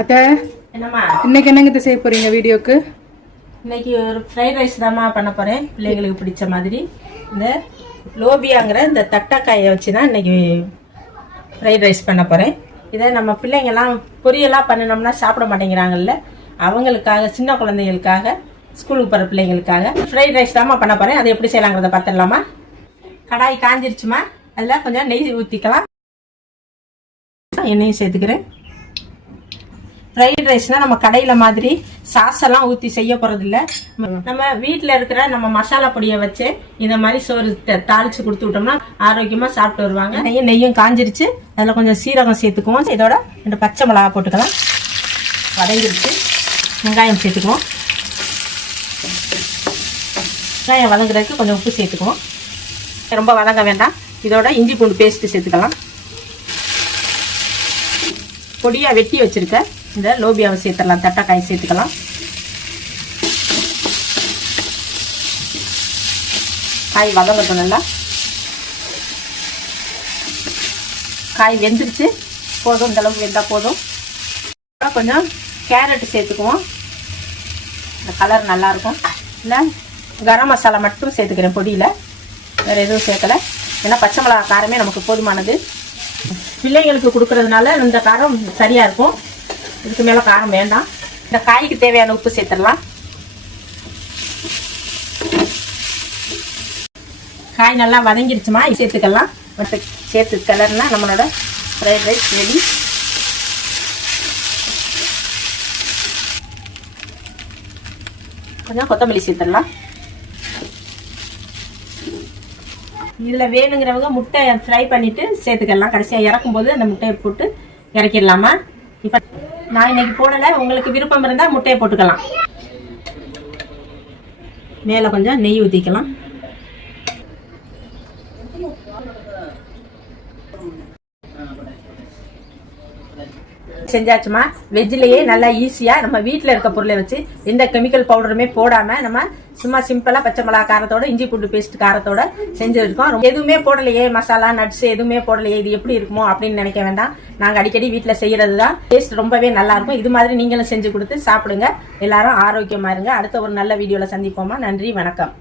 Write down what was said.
அத்தை என்னம்மா இன்னைக்கு என்னங்க செய்ய போறீங்க வீடியோக்கு? இன்னைக்கு ஒரு ஃப்ரைட் ரைஸ் தான்மா பண்ண போறேன். பிள்ளைங்களுக்கு பிடிச்ச மாதிரி இந்த லோபியாங்கிற இந்த தட்டைக்காயை வச்சு தான் இன்னைக்கு ஃப்ரைட் ரைஸ் பண்ண போறேன். இதை நம்ம பிள்ளைங்கெல்லாம் பொரியலாக பண்ணினோம்னா சாப்பிட மாட்டேங்கிறாங்கல்ல, அவங்களுக்காக, சின்ன குழந்தைகளுக்காக, ஸ்கூலுக்கு போகிற பிள்ளைங்களுக்காக ஃப்ரைட் ரைஸ் தான்மா பண்ண போறேன். அதை எப்படி செய்யலாங்கிறத பார்த்துடலாமா? கடாய் காஞ்சிருச்சுமா, அதில் கொஞ்சம் நெய் ஊற்றிக்கலாம். எண்ணெயும் சேர்த்துக்கிறேன். ஃப்ரைட் ரைஸ்னால் நம்ம கடையில் மாதிரி சாஸ் எல்லாம் ஊற்றி செய்ய போகிறதில்ல. நம்ம வீட்டில் இருக்கிற நம்ம மசாலா பொடியை வச்சு இந்த மாதிரி சோறு தாளித்து கொடுத்து விட்டோம்னா ஆரோக்கியமாக சாப்பிட்டு வருவாங்க. நெய்யும் காஞ்சிருச்சு, அதில் கொஞ்சம் சீரகம் சேர்த்துக்குவோம். இதோட 2 பச்சை மிளகா போட்டுக்கலாம். வதங்கிருச்சு, வெங்காயம் சேர்த்துக்குவோம். வெங்காயம் வதங்குறதுக்கு கொஞ்சம் உப்பு சேர்த்துக்குவோம். ரொம்ப வதங்க வேண்டாம். இதோட இஞ்சி பூண்டு பேஸ்ட்டு சேர்த்துக்கலாம். பொடியாக வெட்டி வச்சுருக்க இந்த லோபியாவை சேர்த்துடலாம். தட்டைக்காய் சேர்த்துக்கலாம். காய் வதங்கட்டும். நல்லா காய் வெந்துருச்சு, போதும். இந்த அளவுக்கு வெந்தால் போதும். கொஞ்சம் கேரட் சேர்த்துக்குவோம், இந்த கலர் நல்லாயிருக்கும். இல்லை கரம் மசாலா மட்டும் சேர்த்துக்கிறேன் பொடியில், வேறு எதுவும் சேர்க்கலை. ஏன்னா பச்சை மிளகா காரமே நமக்கு போதுமானது. பிள்ளைங்களுக்கு கொடுக்கறதுனால இந்த காரம் சரியாக இருக்கும். இதுக்கு மேலே காரம் வேண்டாம். இந்த காய்க்கு தேவையான உப்பு சேர்த்துடலாம். காய் நல்லா வதங்கிடுச்சுமா, சேர்த்துக்கலாம். சேர்த்து கலர்னா நம்மளோட ஃப்ரைட் ரைஸ் ரெடி. கொஞ்சம் கொத்தமல்லி சேர்த்துடலாம். இதில் வேணுங்கிறவங்க முட்டை ஃப்ரை பண்ணிவிட்டு சேர்த்துக்கலாம். கடைசியாக இறக்கும்போது அந்த முட்டையை போட்டு இறக்கிடலாமா? இப்போ நான் இன்னைக்கு போடலை, உங்களுக்கு விருப்பம் இருந்தால் முட்டையை போட்டுக்கலாம். மேலே கொஞ்சம் நெய் ஊற்றிக்கலாம். செஞ்சாச்சுமா. வெஜ்லேயே நல்லா ஈஸியாக நம்ம வீட்டில் இருக்க பொருளை வச்சு எந்த கெமிக்கல் பவுடருமே போடாமல் நம்ம சும்மா சிம்பிளாக பச்சை மிளகா காரத்தோட, இஞ்சி பூண்டு பேஸ்ட் காரத்தோட செஞ்சுருக்கோம். எதுவுமே போடலையே, மசாலா நட்ஸ் எதுவுமே போடலையே, இது எப்படி இருக்குமோ அப்படின்னு நினைக்க வேண்டாம். நாங்கள் அடிக்கடி வீட்டில் செய்கிறது தான். டேஸ்ட் ரொம்பவே நல்லா இருக்கும். இது மாதிரி நீங்களும் செஞ்சு கொடுத்து சாப்பிடுங்க. எல்லாரும் ஆரோக்கியமாக இருங்க. அடுத்த ஒரு நல்ல வீடியோவில் சந்திப்போமா. நன்றி, வணக்கம்.